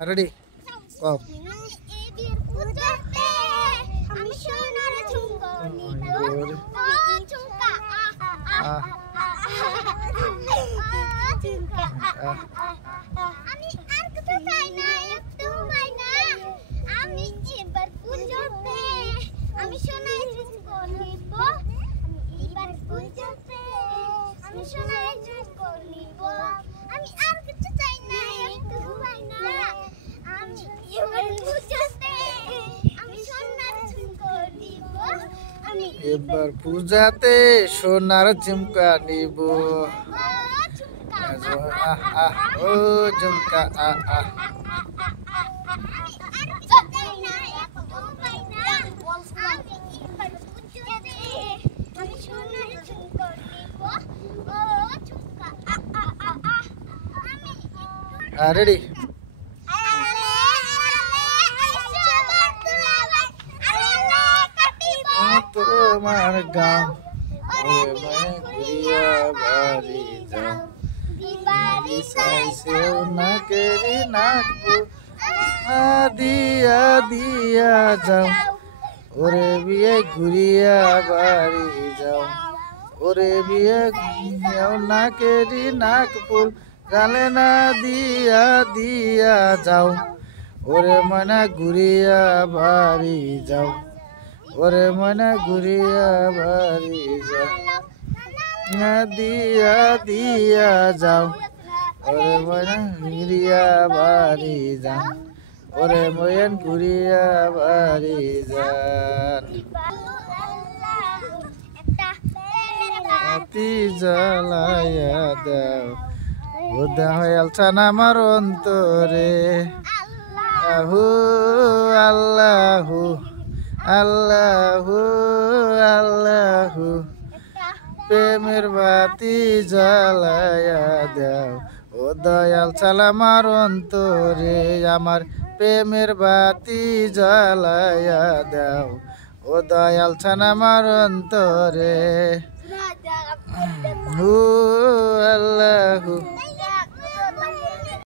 ready কও আমি সোনার ঝুমকো নিব ও ঝুমকা আমি আর কিছু চাই না একটু মাইনা আমি এবার পুজোতে আমি সোনার ঝুমকো নিব আমি এবার পুজোতে আমি সোনার ঝুমকো নিব আমি আর কিছু চাই না একটু মাইনা আমি এবার পুজোতে আমি সোনার ঝুমকো নিব আমি এবার পূজাতে সোনার ঝুমকা নিব ও ঝুমকা রেডি তোমার গাঁও ঘুরিয়া বাড়ি যাও চাইছেও না কেরি নাকবো দিয়া দিয়া যাও ওরে বিয়ে ঘুরিয়া বাড়ি যাও ওরে বিয়ে না কেরি নাকপুর গালে না দিয়া দিয়া যাও ওরে মনা ঘুরিয়া বাড়ি যাও ওরে মনা ঘুরিয়া বাড়ি যাও দিয়া দিয়া যাও ওরে মনা ঘুরিয়া বাড়ি যাও ওরে ময়ন ঘুরিয়া বাড়ি যান অতি জ্বালাইয়া দাও উদা হয়ালছান আমার অন্তরে আহু আল্লাহু আল্লাহু আল্লাহু প্রেমের বাতি জ্বালাইয়া দাও ও দয়াল ছাল আমার অন্তরে আমার প্রেমের বাতি জ্বালাইয়া দাও ও দয়াল ছান আমার অন্তরে আল্লাহু